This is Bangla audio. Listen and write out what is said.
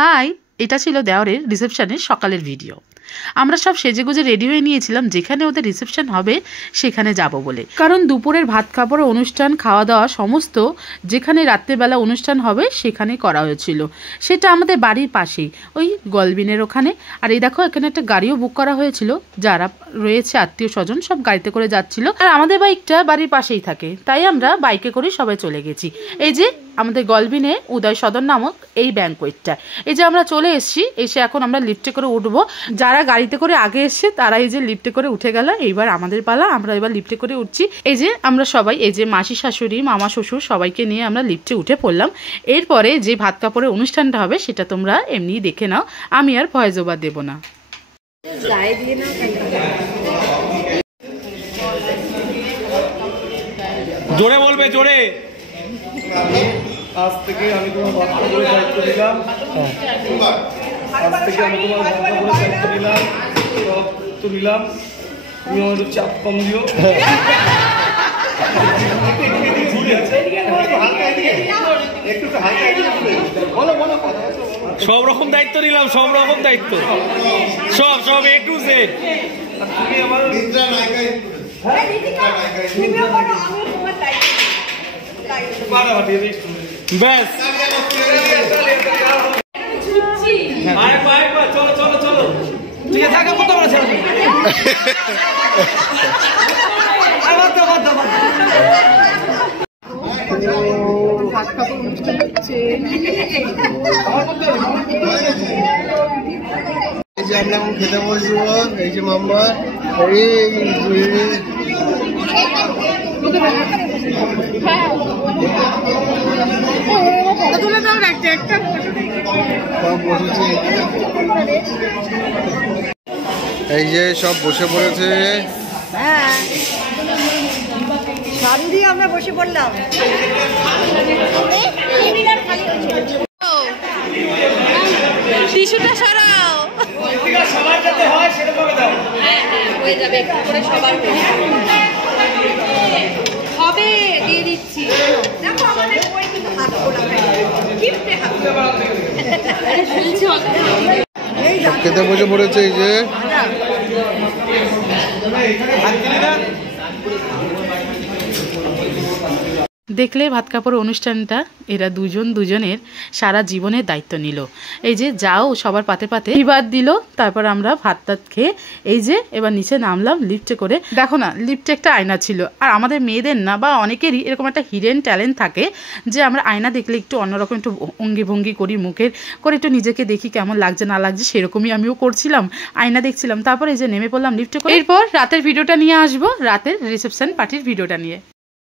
হাই, এটা ছিল দেওরের রিসেপশনের সকালের ভিডিও। আমরা সব সেজেগুজে রেডি হয়ে নিয়েছিলাম যেখানে ওদের রিসেপশন হবে সেখানে যাব বলে, কারণ দুপুরের ভাত খাবারের অনুষ্ঠান, খাওয়া দাওয়া সমস্ত যেখানে রাত্রেবেলা অনুষ্ঠান হবে সেখানে করা হয়েছিল। সেটা আমাদের বাড়ির পাশেই, ওই গলবিনের ওখানে। আর এই দেখো, এখানে একটা গাড়িও বুক করা হয়েছিল, যারা রয়েছে আত্মীয় স্বজন সব গাড়িতে করে যাচ্ছিল। আর আমাদের বাইকটা বাড়ির পাশেই থাকে, তাই আমরা বাইকে করে সবাই চলে গেছি। এই যে আমাদের গলবিনে উদয় সদন নামক এই ব্যাংকোয়েটটা, এই যে আমরা চলে এসেছি। এসে এখন আমরা লিফটে করে উঠবো। যারা গাড়িতে করে আগে এসছে তারা এই যে লিফটে করে উঠে গেল, এইবার আমাদের পালা, আমরা এবার লিফটে করে উঠছি। এই যে আমরা সবাই, এই যে মাসি শাশুড়ি, মামা শ্বশুর সবাইকে নিয়ে আমরা লিফটে উঠে পড়লাম। এরপরে যে ভাত কাপড়ের অনুষ্ঠানটা হবে সেটা তোমরা এমনি দেখে নাও, আমি আর ভয়েস ওভার দেবো না। জোরে বলবে, জোরে। আজ থেকে আমি তোমার বাচ্চা বলে দায়িত্ব দিলাম। আজ থেকে আমি তোমার বাচ্চা বলে দায়িত্ব দিলাম, দায়িত্ব দিলাম। তুমি আমার একটু চাপ কম দিও। সব রকম দায়িত্ব নিলাম, সব রকম দায়িত্ব, সব সব এ টু জেড। তুমি আমার ব্যাস, চলো চলো চলো, ঠিক আছে। আগে কত বড় ছেলে এই যে আমরা এখন খেতে বসবো। এই যে মাম্মা, এই যে সব বসে পড়েছে। হ্যাঁ, সব দিয়ে আমরা বসে পড়লাম। টিস্যুটা সরাও, সবার যাতে হয় সেরকম দাও। হ্যাঁ হ্যাঁ, হয়ে যাবে, একটু করে সবার হবে, দিয়ে দিচ্ছি। দেখো আমাদের বই কিন্তু হাত খোলা থাকে, কিপটে হাত। সব খেতে বসে পড়েছে। এই যে দেখলে ভাত কাপড় অনুষ্ঠানটা, এরা দুজন দুজনের সারা জীবনের দায়িত্ব নিল। এই যে যাও সবার পাতে পাতে বিবাদ দিল, তারপর আমরা ভাত টাত খেয়ে এই যে এবার নিচে নামলাম লিফটে করে। দেখো না, লিফটে একটা আয়না ছিল। আর আমাদের মেয়েদের না, বা অনেকেরই এরকম একটা হিডেন ট্যালেন্ট থাকে যে আমরা আয়না দেখলে একটু অন্যরকম একটু অঙ্গি ভঙ্গি করি, মুখের করে একটু নিজেকে দেখি কেমন লাগছে না লাগছে। সেরকমই আমিও করছিলাম, আয়না দেখছিলাম। তারপর এই যে নেমে পড়লাম লিফটে করে। এরপর রাতের ভিডিওটা নিয়ে আসবো, রাতের রিসেপশন পার্টির ভিডিওটা নিয়ে।